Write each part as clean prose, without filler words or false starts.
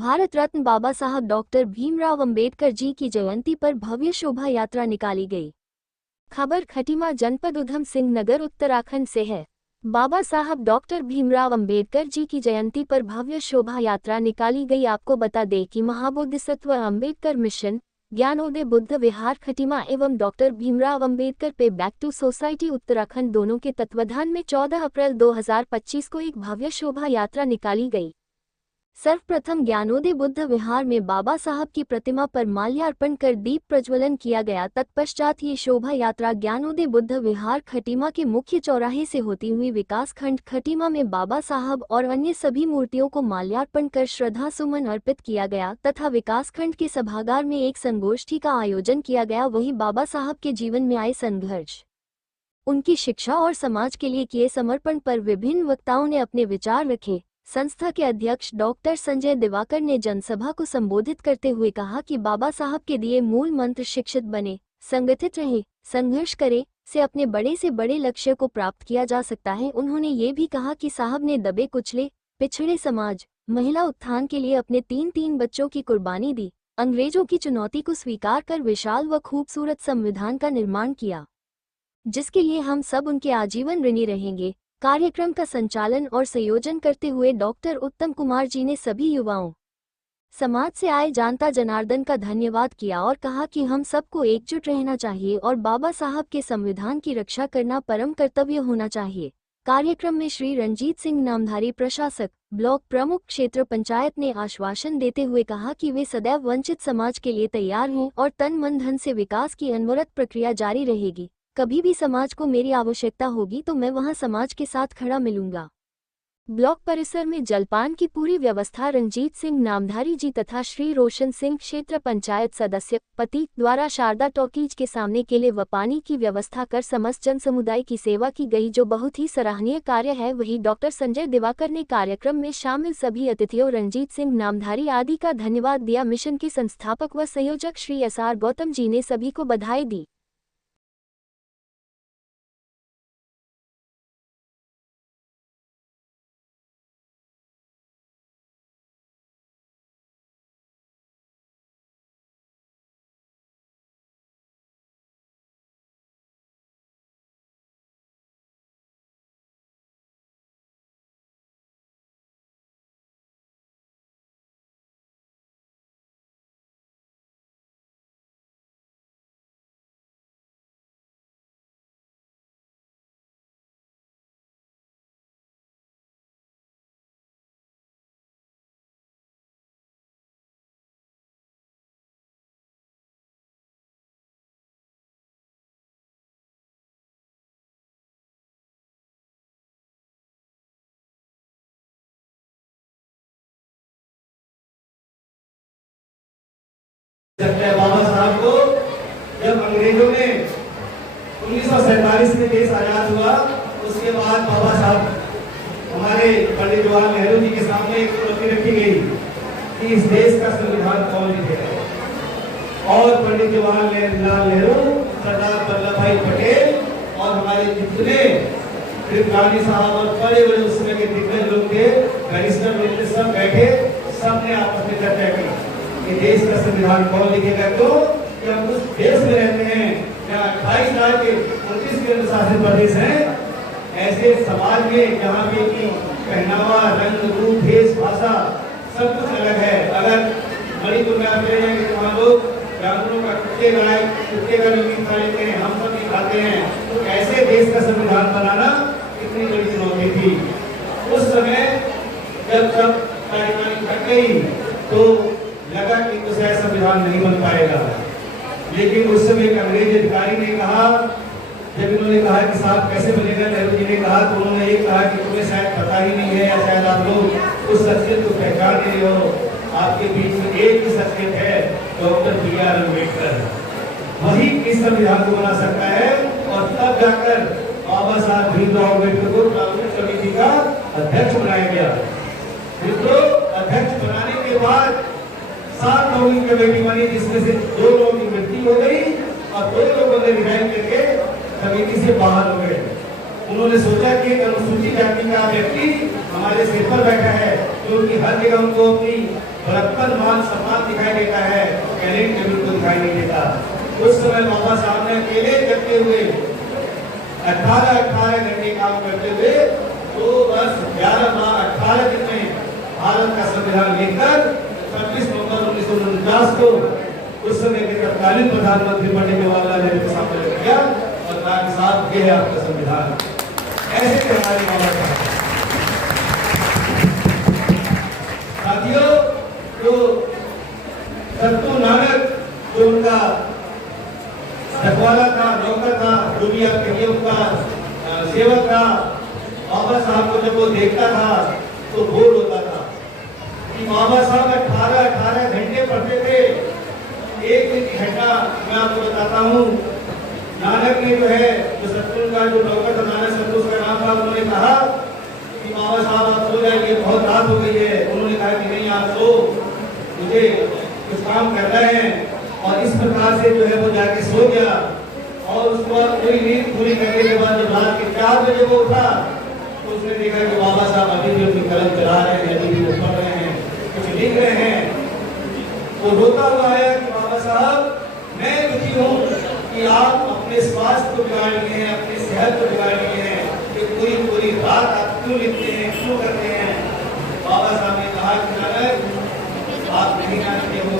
भारत रत्न बाबा साहब डॉक्टर भीमराव अंबेडकर जी की जयंती पर भव्य शोभा यात्रा निकाली गई। खबर खटीमा जनपद उधम सिंह नगर उत्तराखंड से है। बाबा साहब डॉक्टर भीमराव अंबेडकर जी की जयंती पर भव्य शोभा यात्रा निकाली गई। आपको बता दें कि महाबोधिसत्व अंबेडकर मिशन, ज्ञानोदय बुद्ध विहार खटीमा एवं डॉक्टर भीमराव अंबेडकर पे बैक टू सोसाइटी उत्तराखंड दोनों के तत्वाधान में 14 अप्रैल 2025 को एक भव्य शोभा यात्रा निकाली गई। सर्वप्रथम ज्ञानोदय बुद्ध विहार में बाबा साहब की प्रतिमा पर माल्यार्पण कर दीप प्रज्वलन किया गया। तत्पश्चात ये शोभा यात्रा ज्ञानोदय बुद्ध विहार खटीमा के मुख्य चौराहे से होती हुई विकासखंड खटीमा में बाबा साहब और अन्य सभी मूर्तियों को माल्यार्पण कर श्रद्धा सुमन अर्पित किया गया तथा विकासखंड के सभागार में एक संगोष्ठी का आयोजन किया गया। वहीं बाबा साहब के जीवन में आए संघर्ष, उनकी शिक्षा और समाज के लिए किए समर्पण पर विभिन्न वक्ताओं ने अपने विचार रखे। संस्था के अध्यक्ष डॉक्टर संजय दिवाकर ने जनसभा को संबोधित करते हुए कहा कि बाबा साहब के दिए मूल मंत्र शिक्षित बने, संगठित रहे, संघर्ष करे से अपने बड़े से बड़े लक्ष्य को प्राप्त किया जा सकता है। उन्होंने ये भी कहा कि साहब ने दबे कुचले पिछड़े समाज, महिला उत्थान के लिए अपने तीन बच्चों की कुर्बानी दी, अंग्रेजों की चुनौती को स्वीकार कर विशाल व खूबसूरत संविधान का निर्माण किया, जिसके लिए हम सब उनके आजीवन ऋणी रहेंगे। कार्यक्रम का संचालन और संयोजन करते हुए डॉक्टर उत्तम कुमार जी ने सभी युवाओं, समाज से आए जानता जनार्दन का धन्यवाद किया और कहा कि हम सबको एकजुट रहना चाहिए और बाबा साहब के संविधान की रक्षा करना परम कर्तव्य होना चाहिए। कार्यक्रम में श्री रंजीत सिंह नामधारी प्रशासक, ब्लॉक प्रमुख क्षेत्र पंचायत ने आश्वासन देते हुए कहा कि वे सदैव वंचित समाज के लिए तैयार हैं और तन मन धन से विकास की अनवरत प्रक्रिया जारी रहेगी। कभी भी समाज को मेरी आवश्यकता होगी तो मैं वहां समाज के साथ खड़ा मिलूंगा। ब्लॉक परिसर में जलपान की पूरी व्यवस्था रंजीत सिंह नामधारी जी तथा श्री रोशन सिंह क्षेत्र पंचायत सदस्य पति द्वारा शारदा टॉकीज के सामने केले व पानी की व्यवस्था कर समस्त जन समुदाय की सेवा की गई, जो बहुत ही सराहनीय कार्य है। वही डॉक्टर संजय दिवाकर ने कार्यक्रम में शामिल सभी अतिथियों रंजीत सिंह नामधारी आदि का धन्यवाद दिया। मिशन के संस्थापक व संयोजक श्री SR गौतम जी ने सभी को बधाई दी। बाबा साहब को जब अंग्रेजों ने 1947 में देश आजाद हुआ, उसके बाद बाबा साहब हमारे पंडित जवाहरलाल नेहरू जी के सामने एक चुनौती रखी गई कि इस देश का संविधान कौन लिखेगा। और पंडित जवाहरलाल नेहरू, सरदार वल्लभ भाई पटेल और हमारे जितने गांधी साहब और बड़े बड़े उस समय के दिग्गज लोग थे, बैरिस्टर लोग थे, सब बैठे, सबने आपस में चर्चा की देश का संविधान कौन लिखेगा। तो कि हम उस देश में रहते हैं जहाँ 28 राज्य के 29 केंद्र शासित प्रदेश हैं, ऐसे समाज में जहाँ पे की पहनावा, रंग, रूप, भेष, भाषा सब कुछ अलग है। अगर मणिपुर में आप ले जाएंगे तो वहाँ लोग ब्राह्मणों का कुत्ते का मीट खा लेते हैं, हम सब भी खाते हैं। तो ऐसे देश का संविधान बनाना कितनी बड़ी चुनौती थी। उस समय जब सब कार्यवाही थक गई तो लगा कि तो शायद संविधान नहीं बन पाएगा। लेकिन उस समय एक अंग्रेज अधिकारी ने कहा, जब इन्होंने कहा कि साहब कैसे बनेगा, नेहरू जी ने कहा, तो उन्होंने ये कहा कि तुम्हें शायद पता ही नहीं है या शायद आप लोग उस शख्सियत को पहचान नहीं हो। आपके बीच में एक ही शख्सियत है, डॉक्टर BR अम्बेडकर। वही इस संविधान को बना सकता है। और तब जाकर बाबा साहब भीमराव अम्बेडकर को कैबिनेट कमेटी का अध्यक्ष बनाया गया। तो अध्यक्ष बनाने के बाद 7 लोगों की कमेटी बनी, जिसमें से 2 लोगों की मृत्यु हो गई और 2 लोगों ने रिजाइन करके कमेटी से बाहर हो गए। उन्होंने सोचा कि एक अनुसूचित जाति का व्यक्ति हमारे सिर पर बैठा है, क्योंकि हर जगह उनको अपनी बड़प्पन मान सम्मान दिखाई देता है, टैलेंट कभी उनको दिखाई नहीं देता। उस समय बाबा साहब ने अकेले करते हुए 18 घंटे काम करते हुए तो बस 11 माह 18 दिन में भारत का संविधान लिखकर 26 नवंबर 1949 को उस समय के तत्कालीन प्रधानमंत्री पंडित जवाहरलाल नेहरू के सामने रख दिया और कहा कि साहब ये है आपका संविधान। ऐसे थे हमारे बाबा साहब। साथियों, जो सत्तू नानक जो उनका रखवाला था, नौकर था, जो भी आप कहिए उनका सेवक था, बाबा साहब को जब वो देखता था तो बोर होता था कि बाबा साहब 18 घंटे पढ़ते थे। एक दिन की घटना मैं आपको बताता हूँ। नानक ने जो है, जो सत्तू का जो नौकर था, नानक सत्तू का नाम था, उन्होंने कहा कि बाबा साहब आप सो जाइए, बहुत रात हो गई है। उन्होंने कहा कि नहीं आप सो, मुझे कुछ काम करना है। और इस प्रकार से जो है वो जाके सो गया। और उसके बाद पूरी नींद पूरी करने के बाद जब रात के 4 बजे वो उठा तो उसने देखा कि बाबा साहब अभी भी अपनी कलम चला रहे हैं, अभी भी वो पढ़ रहे हैं, कुछ लिख रहे हैं। वो रोता हुआ आया कि बाबा साहब मैं दुखी हूँ कि आप अपने स्वास्थ्य को बिगाड़ लिए हैं, अपनी सेहत को बिगाड़ लिए हैं, कि पूरी रात आप क्यों लिखते हैं, क्यों करते हैं। बाबा साहब ने कहा कि नानक आप नहीं जानते हो,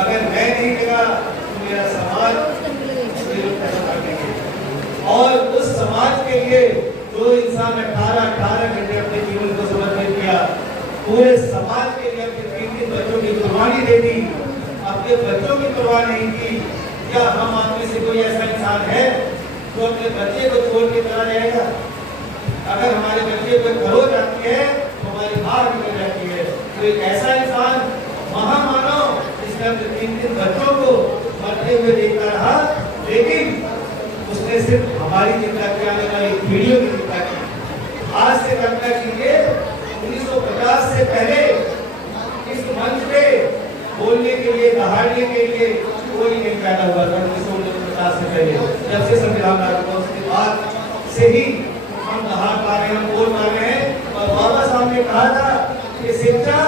अगर मैं नहीं लगा तो मेरा समाज और उस समाज के लिए जो इंसान 18 घंटे अपने जीवन को समर्पित किया, पूरे समाज के लिए अपने 3 बच्चों की कुर्बानी दे दी, अपने बच्चों की परवाह नहीं की। क्या हम आप में से कोई ऐसा इंसान है जो अपने बच्चे को छोड़ के चला जाएगा? अगर हमारे बच्चे को खरोच आती है तो हमारी हार निकल जाती है। तो एक ऐसा इंसान महामानव जिसने अपने 3 बच्चों को मरते हुए देखता रहा, लेकिन उसने सिर्फ हमारी चिंता की, आने वाली पीढ़ियों की चिंता की। आज से कल्पना कीजिए 1950 से पहले इस मंच पे बोलने के लिए, दहाड़ने के लिए कोई नहीं पैदा हुआ था। 1950 से पहले जब से संविधान लागू हुआ उसके बाद से ही हम दहाड़ पा रहे हैं, हम बोल पा रहे हैं। और बाबा साहब ने कहा था कि शिक्षा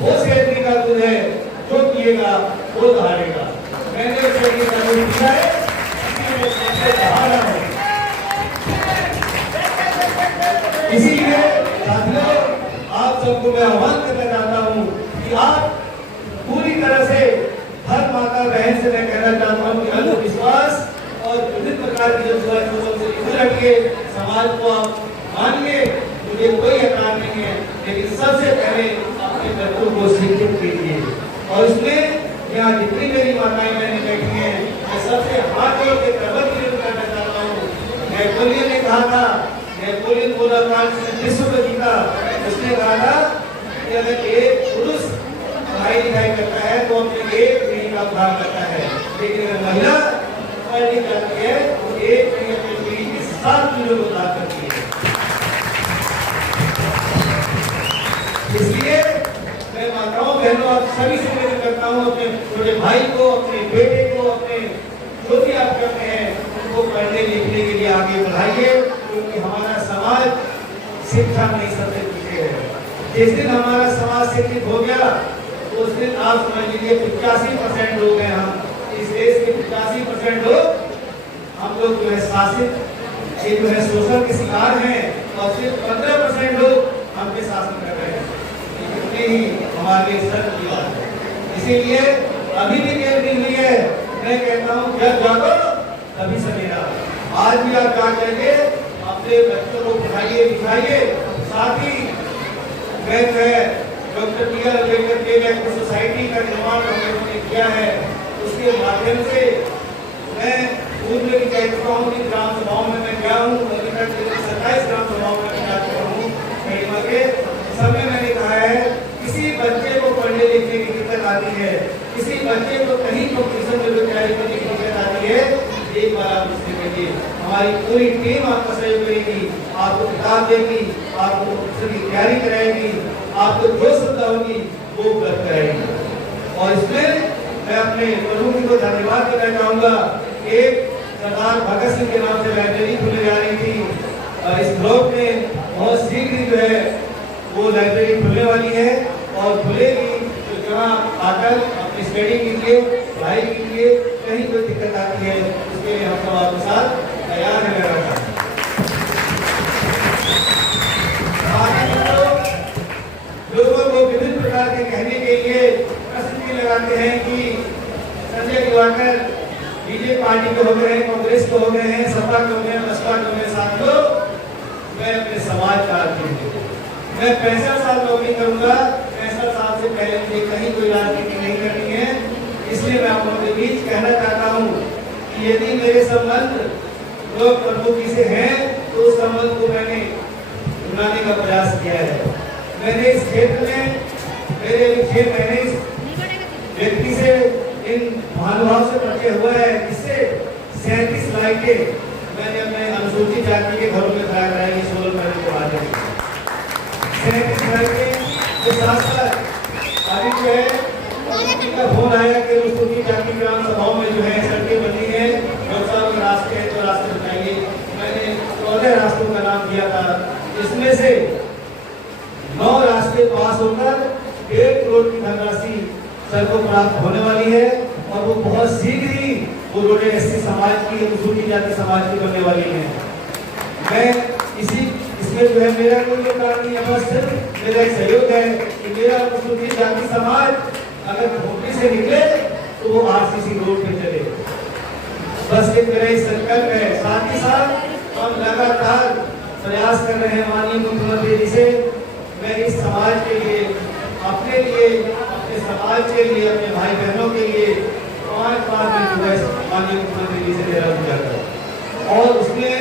वो सेहतनी का दूध है, जो पिएगा वो दहाड़ेगा। मैंने उसे ये कानून दिया है, इसीलिए साथियों आप सबको मैं आह्वान करना चाहता हूँ कि आप पूरी तरह से हर माता बहन से मैं कहना चाहता हूँ कि अंधविश्वास और विभिन्न प्रकार की अंधविश्वासों से दूर रखिए, समाज को आप मानिए, मुझे कोई ऐतराज नहीं है, लेकिन सबसे पहले अपने बच्चों को शिक्षित कीजिए। और इसमें यहाँ जितनी मेरी माताएं बहनें बैठी हैं, मैं सबसे हाथ जोड़ के प्रबंध करना चाहता हूँ। नेपोलियन ने कहा था, नेपोलियन बोला था विश्व को जीता, उसने कहा था कि अगर एक पुरुष पढ़ाई लिखाई करता है तो अपने एक पीढ़ी का उद्धार करता है, लेकिन अगर महिला पढ़ लिख जाती है तो एक पीढ़ी अपनी पीढ़ी की 7 पीढ़ियों को उद्धार करती है। इसलिए मैं माताओं बहनों आप सभी से निवेदन करता हूँ, अपने छोटे भाई को, अपने बेटे को, अपने जो भी आप करते हैं उनको पढ़ने लिखने के लिए आगे बढ़ाइए, क्योंकि हमारा समाज शिक्षा नहीं सबसे पीछे है। जिस दिन हमारा समाज शिक्षित हो गया उस दिन आप समझ लीजिए 85% लोग हैं, हम इस देश के 85% लोग हम लोग जो है शासित, ये जो है शोषण के शिकार हैं, और सिर्फ 15% लोग हम पे शासन कर रहे हैं। इतनी ही हमारे सर की बात है। इसीलिए अभी भी देर नहीं हुई है, मैं कहता हूँ जब जागो तभी सवेरा। आज भी आप क्या करेंगे, अपने बच्चों को पढ़ाइए लिखाइए। साथ ही मैं जो है डॉक्टर B.R. अम्बेडकर के लिए सोसाइटी का निर्माण हम लोगों ने किया है, उसके माध्यम से मैं पूर्व में भी कह चुका हूँ कि ग्राम सभाओं में मैं गया हूँ, 27 ग्राम सभाओं में मैं जा चुका हूँ। समय मैंने कहा है, किसी बच्चे को पढ़ने लिखने की दिक्कत आती है, किसी बच्चे को कहीं कॉम्पिटिशन में तैयारी करने की दिक्कत आती है, एक बार आप उससे कहिए, हमारी पूरी टीम आपका सहयोग करेगी, आपको किताब देगी, आपको कॉम्पिटिशन की तैयारी कराएगी, आपको जो सुविधा होगी वो उपलब्ध कराएगी। और इसमें मैं अपने प्रमुख जी को धन्यवाद देना चाहूँगा। एक सरदार भगत सिंह के नाम से लाइब्रेरी खुलने जा रही थी इस ब्लॉक में बहुत शीघ्र जो है वो लाइब्रेरी खुलने वाली है और खुलेगी तो जहाँ आकर अपनी स्टडी कीजिए, पढ़ाई कीजिए, कहीं कोई दिक्कत आती है उसके लिए हम सब आपके साथ तैयार है लगातार। लोगों को विभिन्न प्रकार के कहने के लिए प्रश्न भी लगाते हैं कि संजय दिवाकर बीजेपी पार्टी के हो गए हैं, कांग्रेस के हो गए हैं, सपा के हो गए हैं, बसपा के हो गए। साथियों, मैं अपने समाज का आदमी हूँ। मैं 65 साल नौकरी करूंगा। 65 साल से पहले मुझे कहीं कोई राजनीति नहीं करनी है। इसलिए मैं आप लोगों के बीच कहना चाहता हूँ कि यदि मेरे संबंध लोग प्रमुख जी से हैं तो उस संबंध को मैंने बनाने का प्रयास किया है। मैंने इस क्षेत्र में मैंने इस व्यक्ति से इन महानुभाव से परिचय हुआ है जिससे 37 लाइटें मैंने अपने अनुसूचित जाति के घरों में कराई सोलर पैनल के माध्यम से। 37 लाइटें के साथ साथ अभी जो है का फोन आया कि अनुसूचित जाति ग्राम सभाओं में जो है सड़कें बनी है, व्यवसाय के रास्ते हैं तो रास्ते बताइए। मैंने 14 रास्तों का नाम दिया था, इसमें से 9 रास्ते पास होकर 1.5 करोड़ की धनराशि सर को प्राप्त होने वाली है और वो बहुत शीघ्र ही वो रोडे एससी समाज की, अनुसूचित जाति समाज की बनने वाली है। मैं इसमें जो है मेरा कोई योगदान नहीं है, बस सिर्फ मेरा एक सहयोग है कि मेरा अनुसूचित जाति समाज अगर झोपड़ी से निकले तो वो आरसीसी रोड पे चले। बस ये मेरा एक संकल्प है। साथ ही साथ हम लगातार प्रयास कर रहे हैं माननीय मुख्यमंत्री जी से। मैं इस समाज के लिए, अपने लिए, अपने समाज के लिए, अपने भाई बहनों के लिए 5 मिनट माननीय मुख्यमंत्री जी से दे रहा हूँ और उसमें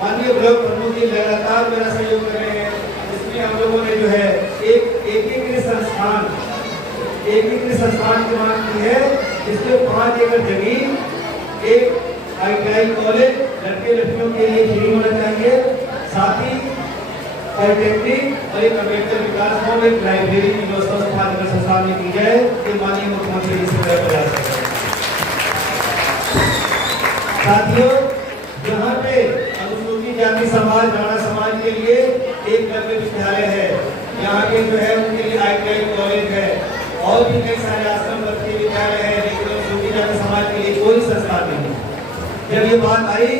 माननीय ब्लॉक प्रमुख जी लगातार मेरा सहयोग कर रहे हैं। इसमें हम लोगों ने जो है एक एकीकृत संस्थान की मांग की है जिसमें 5 एकड़ जमीन, एक ITI कॉलेज लड़के लड़कियों के लिए फ्री होना चाहिए, साथ ही पॉलिटेक्निक और एक अम्बेडकर विकास भवन, एक लाइब्रेरी की व्यवस्था संस्थान में की जाए। ये माननीय मुख्यमंत्री जी से प्रयास कर रहे हैं। साथियों, यहाँ पे अनुसूचित जाति समाज, राणा समाज के लिए एक नव्य विद्यालय है, यहाँ के जो है उनके लिए ITI कॉलेज है और भी कई सारे आश्रम वर्ग विद्यालय है, लेकिन अनुसूचित जाति समाज के लिए कोई संस्थान नहीं। जब ये बात आई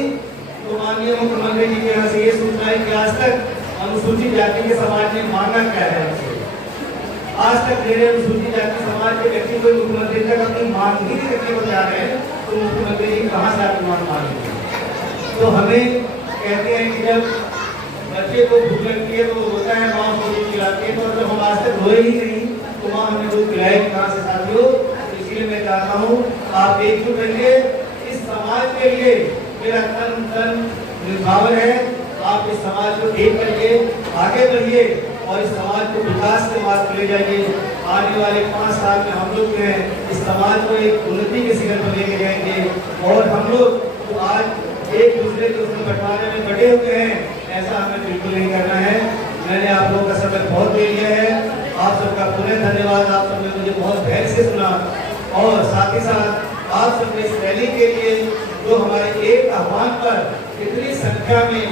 तो माननीय मुख्यमंत्री जी के यहाँ से ये सूचना आई कि आज तक अनुसूचित जाति के समाज ने मांगा क्या है हमसे। आज तक मेरे अनुसूचित जाति समाज के व्यक्ति कोई मुख्यमंत्री तक अपनी मांग ही नहीं रखने को जा रहे हैं तो मुख्यमंत्री जी कहाँ से आपकी मांग मांगेंगे। तो हमें कहते हैं कि जब बच्चे को भूख लगती है तो वो रोता है, माँ को दूध खिलाती है, तो जब हम आज तक रोए ही नहीं तो माँ हमें दूध खिलाएगी कहाँ से। साथियों, इसलिए मैं चाहता हूँ आप एकजुट रहिए। इस समाज के लिए मेरा तन निभावन है। आप इस समाज को देख करके आगे बढ़िए और इस समाज को विकास के मार्ग पर ले जाइए। आने वाले 5 साल में हम लोग जो है इस समाज को एक उन्नति के शिखर पर लेके जाएंगे और हम लोग तो आज एक दूसरे को बंटवारे में बटे हुए हैं, ऐसा हमें बिल्कुल नहीं करना है। मैंने आप लोगों का समय बहुत ले लिया है, आप सबका पुनः धन्यवाद। आप सबने मुझे बहुत धैर्य से सुना और साथ ही साथ आप सबने इस रैली के लिए जो हमारे एक आह्वान पर इतनी संख्या में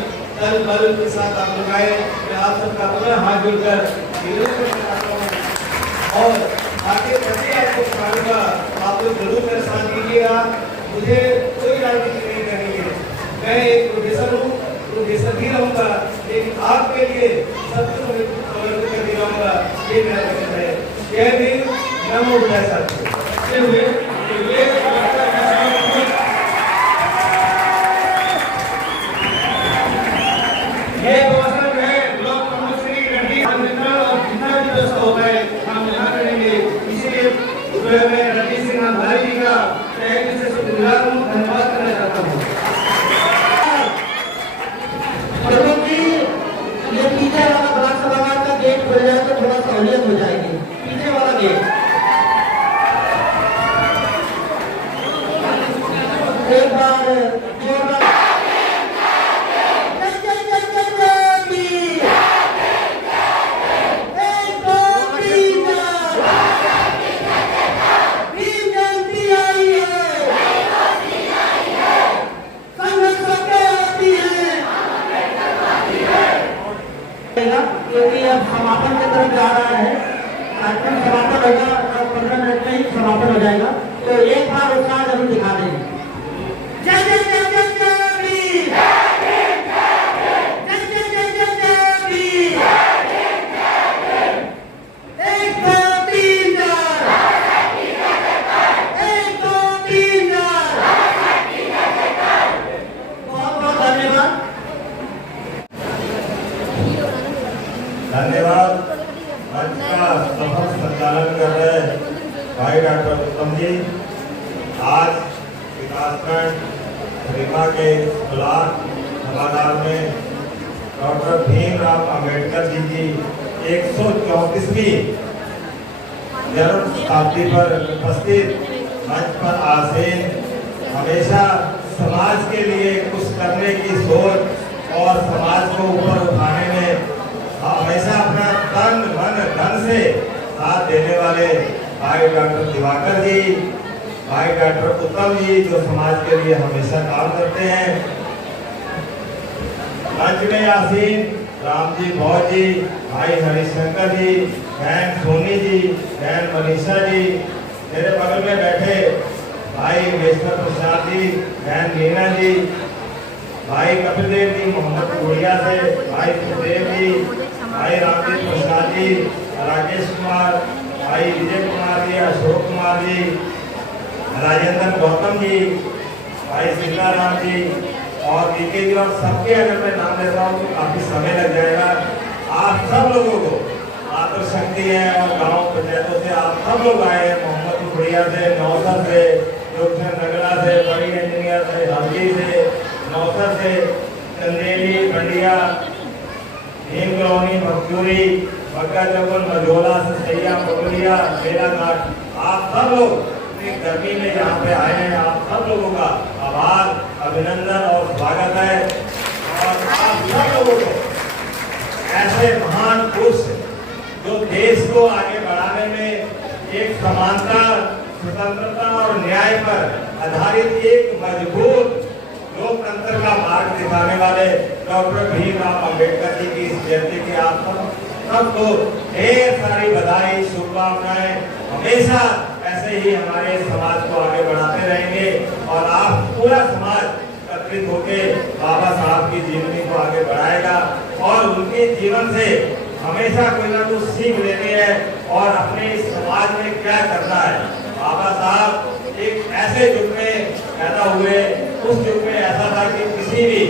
दल बल के साथ आप लोग आए, मैं आप सबका पुनः हाथ जोड़कर निवेदन करना चाहता हूँ और आगे बढ़ते आपको चाहूँगा आप लोग जरूर मेरे साथ दीजिएगा। मुझे कोई राजनीति नहीं करनी है, मैं एक प्रोफेसर हूँ, प्रोफेसर भी रहूँगा, लेकिन आपके लिए सब कुछ समर्पित करके रहूँगा, ये मेरा वचन है। जय भीम, नमो बुद्धाय। साथियों, ये अवसर है ब्लॉक प्रमुख श्री रणदीप और जितना भी व्यवस्था होगा हम यहाँ करेंगे। इसीलिए मैं रणदीप सिंह भाई जी का धन्यवाद करना चाहता हूँ। प्रमुख जी, ये पीछे वाला ब्लॉक सभागार का गेट खुल जाए तो थोड़ा सहूलियत हो जाएगी। पीछे वाला गेट एक बार तरफ जा रहा है। कार्यक्रम समापन होगा, 10-15 मिनट में ही समापन हो जाएगा। तो एक बार उत्साह जरूर दिखा देंगे। जय जय जय जय जय वीर, जय जय जय जय जय वीर, 1 2 3 4, 1 2 3 4। बहुत बहुत धन्यवाद। धन्यवाद। मंच का सफल संचालन कर रहे भाई डॉक्टर उत्तम जी। आज विकासखंड रीमा के ब्लॉक हवादार में डॉक्टर भीमराव अंबेडकर जी की 134वीं जन्म शताब्दी पर उपस्थित मंच पर आसीन, हमेशा समाज के लिए कुछ करने की सोच और समाज को ऊपर उठाने में हमेशा अपना तन मन धन से साथ देने वाले भाई डॉक्टर दिवाकर जी, भाई डॉक्टर उत्तम जी, जो समाज के लिए हमेशा काम करते हैं। मंच में आसीन राम जी, भौज जी, भाई हरिशंकर जी, बहन सोनी जी, बहन मनीषा जी, मेरे बगल में बैठे भाई वेश्वर प्रसाद जी, बहन मीना जी, भाई कपिल देव जी मोहम्मद कुड़िया से, भाई सुखदेव जी, भाई रामदेव प्रसाद जी, राकेश कुमार, भाई विजय कुमार जी, अशोक कुमार जी, राजेंद्र गौतम जी, भाई सीताराम जी और बीके जी, और सबके अगर मैं नाम लेता हूँ तो काफी समय लग जाएगा। आप सब लोगों को मातृ शक्ति है और गांव पंचायतों से आप सब लोग आए हैं, मोहम्मद कुड़िया से, नौसर से, नगला से, बड़ी इंजीनियर से, हल्दी से, नौसर से, चंदेली, बंडिया, भीम कॉलोनी, भक्तूरी, बग्गा चौगन, मझोला से, सैया, बबलिया, बेलाघाट, आप सब लोग इतनी गर्मी में यहाँ पे आए हैं। आप सब लोगों का आभार, अभिनंदन और स्वागत है। और आप सब लोगों को ऐसे महान पुरुष जो देश को आगे बढ़ाने में एक समानता, स्वतंत्रता और न्याय पर आधारित एक मजबूत लोकतंत्र का मार्ग दिखाने वाले डॉक्टर भीमराव अंबेडकर जी की इस जयंती की आप सबको ढेर सारी बधाई, शुभकामनाएं। हमेशा ऐसे ही हमारे समाज को आगे बढ़ाते रहेंगे और आप पूरा समाज एकत्रित होकर बाबा साहब की जीवनी को आगे बढ़ाएगा और उनके जीवन से हमेशा कोई ना कुछ सीख लेनी है और अपने इस समाज में क्या करना है। बाबा साहब एक ऐसे युग में पैदा हुए, उस युग में ऐसा था कि किसी भी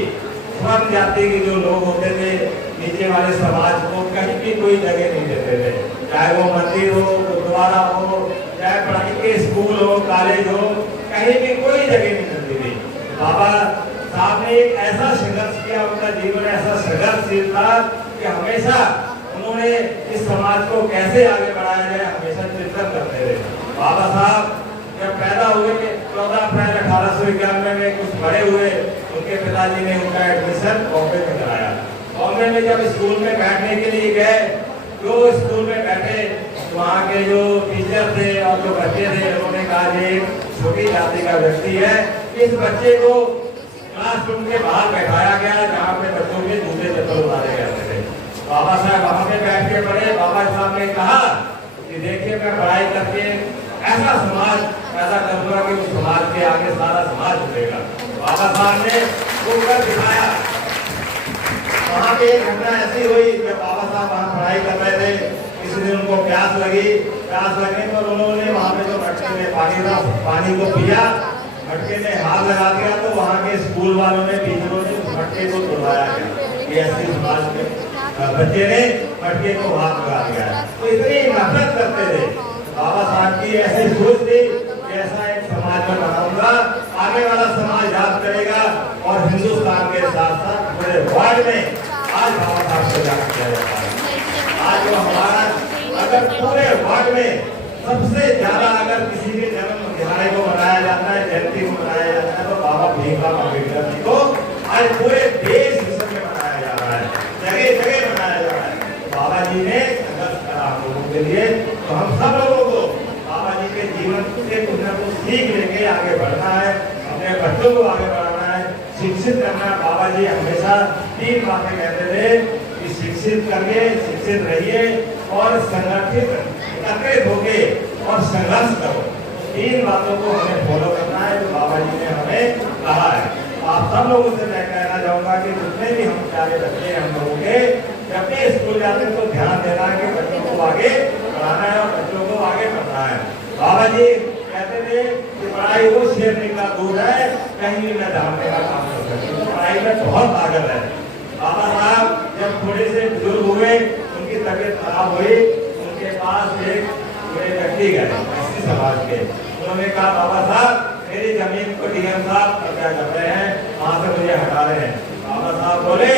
स्वर्ण जाति के जो लोग होते थे, नीचे वाले समाज को कहीं भी कोई जगह नहीं देते थे, चाहे वो मंदिर हो, गुरुद्वारा हो, चाहे पढ़ाई के स्कूल हो, कॉलेज हो, कहीं भी कोई जगह नहीं मिलती थी। बाबा साहब ने एक ऐसा संघर्ष किया, उनका जीवन ऐसा संघर्षशील था कि हमेशा उन्होंने इस समाज को कैसे आगे बढ़ाया जाए हमेशा चिंतन करते रहे। बाबा साहब जब पैदा हुए 14 अप्रैल 1891 में कुछ बड़े हुए, उनके पिताजी ने उनका एडमिशन बॉम्बे में कराया। बॉम्बे में जब स्कूल में बैठने के लिए गए, जो स्कूल में बैठे वहाँ के जो टीचर थे और जो बच्चे थे, उन्होंने कहा ये छोटी जाति का व्यक्ति है, इस बच्चे को क्लासरूम के बाहर बैठाया गया जहाँ पे बच्चों के जूते चप्पल उतारे जाते थे। बाबा साहब वहाँ पे बैठ के पढ़े। बाबा साहब ने कहा कि देखिए मैं पढ़ाई करके ऐसा समाज पैदा करूंगा कि उस समाज के आगे सारा समाज उठेगा। बाबा साहब ने उठकर दिखाया। वहाँ पे एक घटना ऐसी हुई जब बाबा साहब वहाँ पढ़ाई कर रहे थे, किसी दिन उनको प्यास लगी। प्यास लगने पर उन्होंने वहाँ पे जो मटके में पानी था, पानी को पिया, मटके में हाथ लगा दिया तो वहाँ के स्कूल वालों ने, टीचरों ने उस मटके को तोड़वाया गया। ऐसी समाज में बच्चे ने मटके को हाथ लगा दिया। तो इतनी नफरत करते थे। बाबा साहब की ऐसी सोच थी कि ऐसा एक समाज में बनाऊंगा, आगे वाला समाज याद करेगा और हिंदुस्तान के साथ साथ पूरे वर्ल्ड में आज बाबा साहब को याद किया जाता है। आज जो हमारा अगर पूरे वर्ल्ड में सबसे ज्यादा अगर किसी के जन्म दिहाड़े को मनाया जाता है, जयंती को मनाया जाता है, तो बाबा भीमराव अम्बेडकर जी को आज पूरे देश विश्व में मनाया जा रहा है, जगह जगह मनाया जा रहा है। बाबा जी ने संघर्ष करा हम लोगों के लिए, तो हम सब लोगों को बाबा जी के जीवन से कुछ न कुछ सीख लेके आगे बढ़ना है, अपने बच्चों को आगे बढ़ाना है, शिक्षित करना है। बाबा जी हमेशा 3 बातें कहते थे कि शिक्षा शिक्षित करिए, शिक्षित रहिए और संगठित एकत्रित होके और संघर्ष करो। तीन बातों को हमें फॉलो करना है जो बाबा जी ने हमें कहा है। आप सब लोगों से मैं कहना चाहूंगा कि जितने भी हम प्यारे बच्चे हैं हम लोगों के, जब भी स्कूल जाते हैं तो ध्यान देना है कि बच्चों को आगे पढ़ाना है और बच्चों को आगे पढ़ना है। बाबा जी कहते थे कि पढ़ाई वो शेर निकला दूर है, कहीं भी न जानने का काम कर सकते, तो पढ़ाई में बहुत ताकत है। बाबा साहब जब थोड़े से बुजुर्ग हुए, उनकी तबीयत खराब हुई, उनके पास एक बड़े व्यक्ति गए इसी समाज के, उन्होंने कहा बाबा साहब मेरी जमीन को डीएम साहब कब्जा कर रहे हैं, वहां से मुझे हटा रहे हैं। बाबा साहब बोले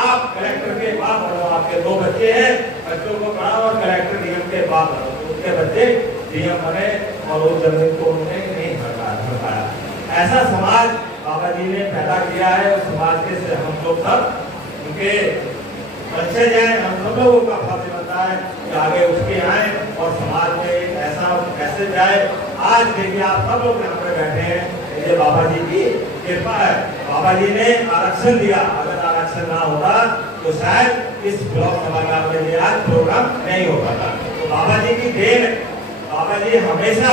आप कलेक्टर के पास बढ़ो, आपके 2 बच्चे हैं, बच्चों को पढ़ाओ और कलेक्टर डीएम के पास बढ़ो। तो उनके बच्चे डीएम बने और उस जमीन को उन्होंने नहीं हटाया। ऐसा समाज बाबा जी ने पैदा किया है, उस समाज के से हम लोग सब उनके बच्चे जाए, हम सब लोगों का फर्ज बनता है कि आगे उठ के आए और समाज में एक ऐसा कैसे जाए। आज देखिए आप सब लोग यहाँ पे बैठे हैं, ये बाबा जी की कृपा है। बाबा जी ने आरक्षण दिया, अगर आरक्षण ना होता तो शायद इस ब्लॉक सभागार में ये आज प्रोग्राम नहीं हो पाता। तो बाबा जी की देन, बाबा जी हमेशा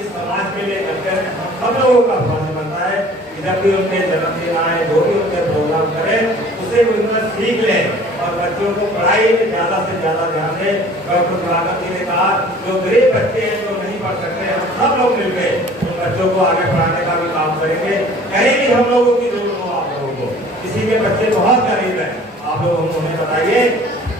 इस समाज के लिए करते हैं। हम सब लोगों का फर्ज बनता है कि जब भी उनके जन्मदिन आए, जो भी उनके प्रोग्राम करें, उसे उनका सीख लें और बच्चों को पढ़ाई में ज्यादा से ज्यादा ध्यान दें। डॉक्टर स्वागत जी ने कहा जो गरीब बच्चे हैं जो नहीं पढ़ सकते, हम सब लोग मिलकर उन बच्चों को आगे पढ़ाने का भी काम करेंगे। कहीं भी हम लोगों की जरूरत हो, आप लोगों को किसी के बच्चे बहुत गरीब है, आप लोग उन्हें बताइए,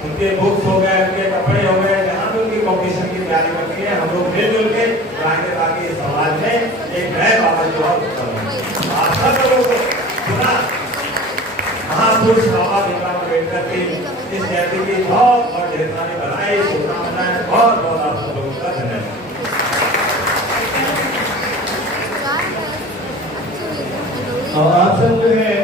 उनके बुक्स हो गए, उनके कपड़े हो गए, जहाँ भी उनकी कॉम्पिटिशन की तैयारी करती है, हम लोग मिलजुल के पढ़ाएंगे ताकि इस समाज में एक नए बाबा जी और आप सब लोगों को सुना महापुरुष बाबा भीमराव अम्बेडकर की इस जयंती की बहुत ढेर सारी बधाई, शुभकामनाएं, बहुत बहुत आप सब लोगों का धन्यवाद। और आप सब जो है